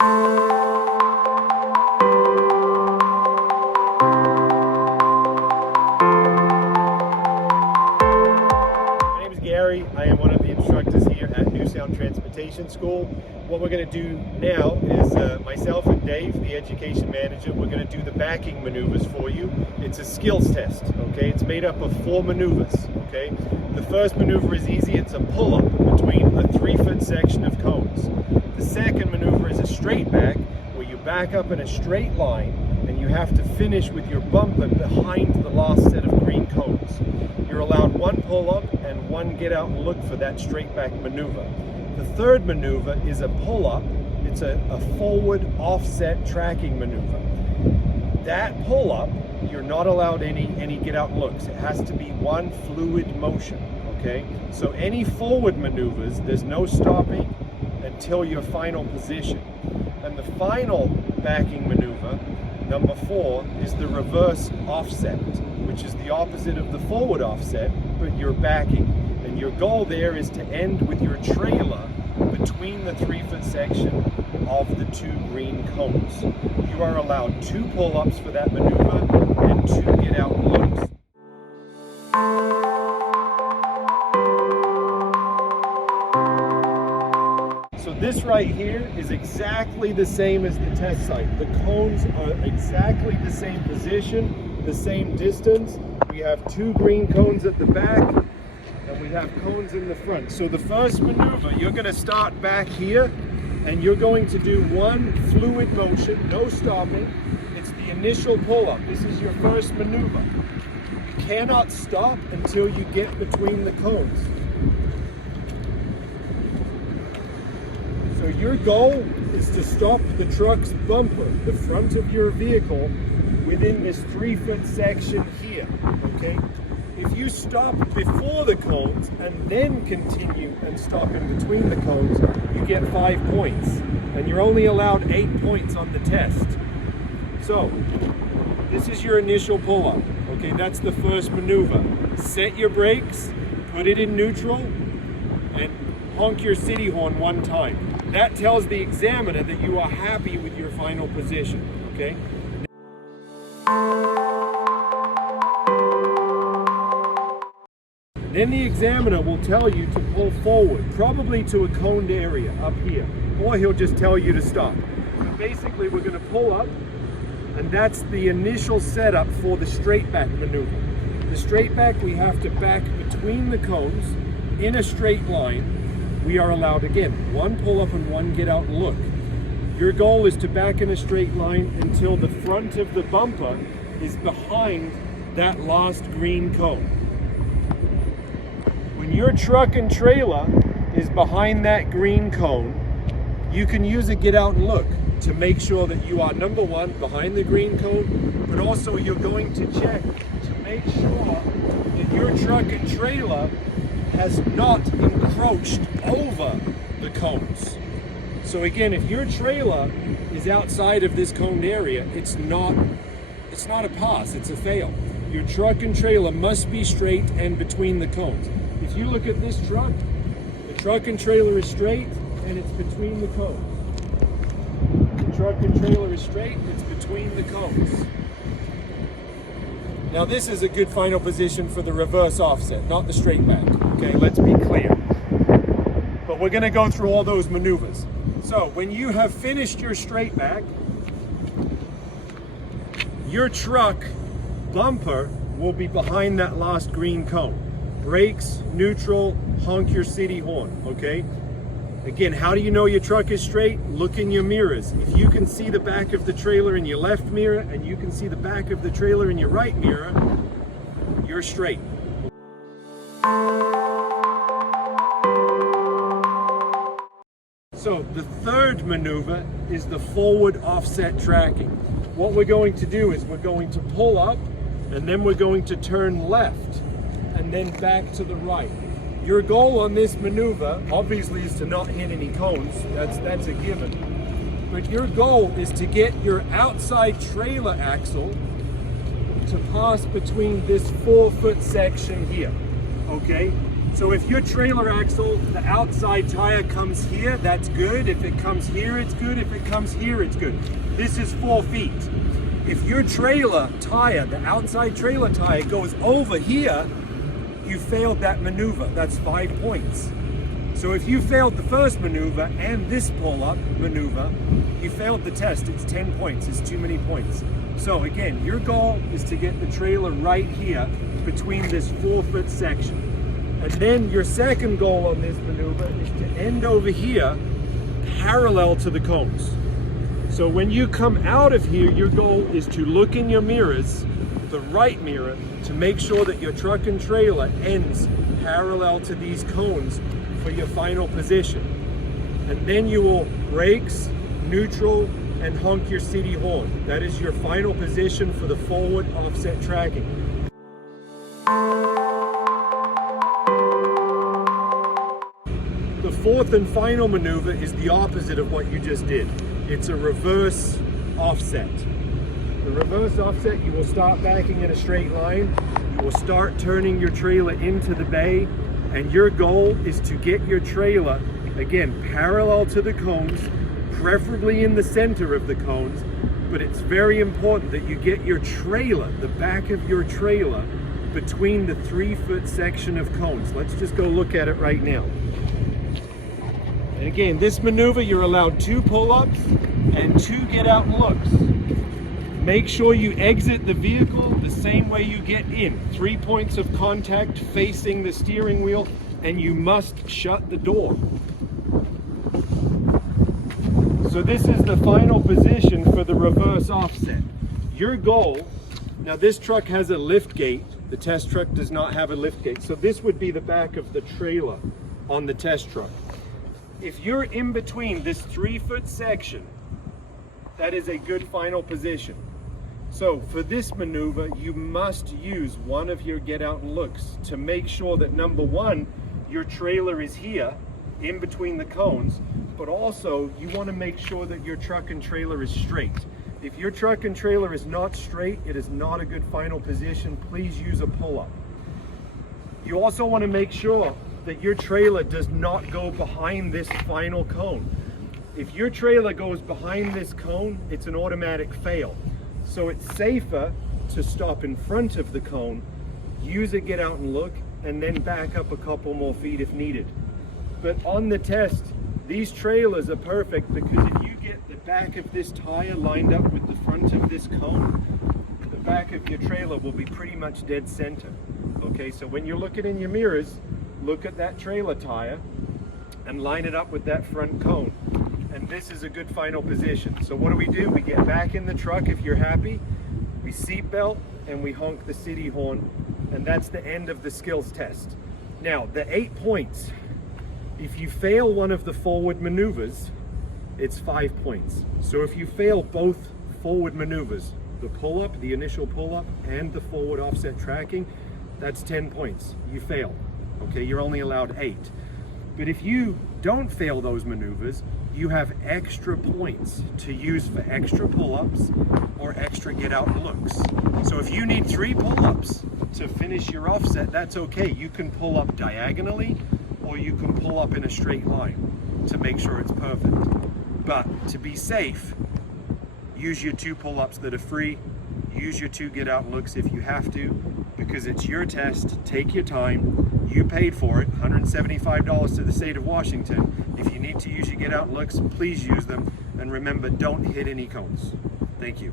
My name is Gary. I am one of the instructors here at New Sound Transportation School. What we're going to do now is myself and Dave, the education manager, we're going to do the backing maneuvers for you. It's a skills test, okay? It's made up of 4 maneuvers, okay? The first maneuver is easy. It's a pull-up between a 3-foot section of cones. The second maneuver is a straight back, where you back up in a straight line and you have to finish with your bumper behind the last set of green cones. You're allowed 1 pull-up and 1 get out and look for that straight back maneuver. The third maneuver is a pull-up. It's a forward offset tracking maneuver. That pull-up, you're not allowed any get out looks. It has to be one fluid motion, okay? So any forward maneuvers, there's no stopping until your final position. And the final backing maneuver, number 4, is the reverse offset, which is the opposite of the forward offset, but you're backing. And your goal there is to end with your trailer between the 3-foot section of the 2 green cones. You are allowed 2 pull-ups for that maneuver and 2 get out looks. So this right here is exactly the same as the test site. The cones are exactly the same position, the same distance. We have 2 green cones at the back, and we have cones in the front. So the first maneuver, you're going to start back here, and you're going to do 1 fluid motion, no stopping. It's the initial pull-up. This is your first maneuver. You cannot stop until you get between the cones. So your goal is to stop the truck's bumper, the front of your vehicle, within this 3-foot section here, okay? If you stop before the cones and then continue and stop in between the cones, you get 5 points. And you're only allowed 8 points on the test. So, this is your initial pull-up. Okay, that's the first maneuver. Set your brakes, put it in neutral, and honk your city horn 1 time. That tells the examiner that you are happy with your final position, okay? Then the examiner will tell you to pull forward, probably to a coned area up here, or he'll just tell you to stop. But basically, we're going to pull up, and that's the initial setup for the straight back maneuver. The straight back, we have to back between the cones in a straight line. We are allowed, again, 1 pull up and 1 get out and look. Your goal is to back in a straight line until the front of the bumper is behind that last green cone. When your truck and trailer is behind that green cone, you can use a get out and look to make sure that you are, number 1, behind the green cone, but also you're going to check to make sure that your truck and trailer has not encroached over the cones. So again, if your trailer is outside of this coned area, it's not a pass, it's a fail. Your truck and trailer must be straight and between the cones. If you look at this truck, the truck and trailer is straight and it's between the cones. The truck and trailer is straight, it's between the cones. Now this is a good final position for the reverse offset, not the straight back. Okay, let's be clear. But we're going to go through all those maneuvers. So when you have finished your straight back, your truck bumper will be behind that last green cone. Brakes, neutral, honk your city horn, okay? Again, how do you know your truck is straight? Look in your mirrors. If you can see the back of the trailer in your left mirror and you can see the back of the trailer in your right mirror, you're straight. So the third maneuver is the forward offset tracking. What we're going to do is we're going to pull up and then we're going to turn left and then back to the right. Your goal on this maneuver obviously is to not hit any cones, that's a given. But your goal is to get your outside trailer axle to pass between this 4-foot section here, okay? So if your trailer axle, the outside tire comes here, that's good. If it comes here, it's good. If it comes here, it's good. This is 4 feet. If your trailer tire, the outside trailer tire goes over here, you failed that maneuver. That's 5 points. So if you failed the first maneuver and this pull-up maneuver, you failed the test. It's 10 points. It's too many points. So again, your goal is to get the trailer right here between this 4-foot section. And then your second goal on this maneuver is to end over here parallel to the cones. So when you come out of here, your goal is to look in your mirrors, the right mirror, to make sure that your truck and trailer ends parallel to these cones for your final position. And then you will brakes, neutral, and honk your city horn. That is your final position for the forward offset tracking. The fourth and final maneuver is the opposite of what you just did. It's a reverse offset. The reverse offset, you will start backing in a straight line. You will start turning your trailer into the bay, and your goal is to get your trailer, again, parallel to the cones, preferably in the center of the cones, but it's very important that you get your trailer, the back of your trailer, between the 3-foot section of cones. Let's just go look at it right now. And again, this maneuver, you're allowed 2 pull-ups and 2 get out and looks. Make sure you exit the vehicle the same way you get in. 3 points of contact facing the steering wheel, and you must shut the door. So this is the final position for the reverse offset. Your goal, now this truck has a lift gate. The test truck does not have a lift gate. So this would be the back of the trailer on the test truck. If you're in between this 3-foot section, that is a good final position. So for this maneuver, you must use one of your get out and looks to make sure that, number one, your trailer is here in between the cones, but also you want to make sure that your truck and trailer is straight. If your truck and trailer is not straight, it is not a good final position. Please use a pull-up. You also want to make sure that your trailer does not go behind this final cone. If your trailer goes behind this cone, it's an automatic fail. So it's safer to stop in front of the cone, use a get out and look, and then back up a couple more feet if needed. But on the test, these trailers are perfect because if you get the back of this tire lined up with the front of this cone, the back of your trailer will be pretty much dead center. Okay, so when you're looking in your mirrors, look at that trailer tire and line it up with that front cone. And this is a good final position. So what do? We get back in the truck if you're happy, we seat belt, and we honk the city horn, and that's the end of the skills test. Now, the 8 points, if you fail one of the forward maneuvers, it's 5 points. So if you fail both forward maneuvers, the pull-up, the initial pull-up, and the forward offset tracking, that's 10 points. You fail. Okay, you're only allowed 8. But if you don't fail those maneuvers, you have extra points to use for extra pull-ups or extra get out looks. So if you need 3 pull-ups to finish your offset, that's okay. You can pull up diagonally or you can pull up in a straight line to make sure it's perfect. But to be safe, use your 2 pull-ups that are free. Use your 2 get out looks if you have to, because it's your test. Take your time. You paid for it, $175 to the state of Washington. If you need to use your get out looks, please use them. And remember, don't hit any cones. Thank you.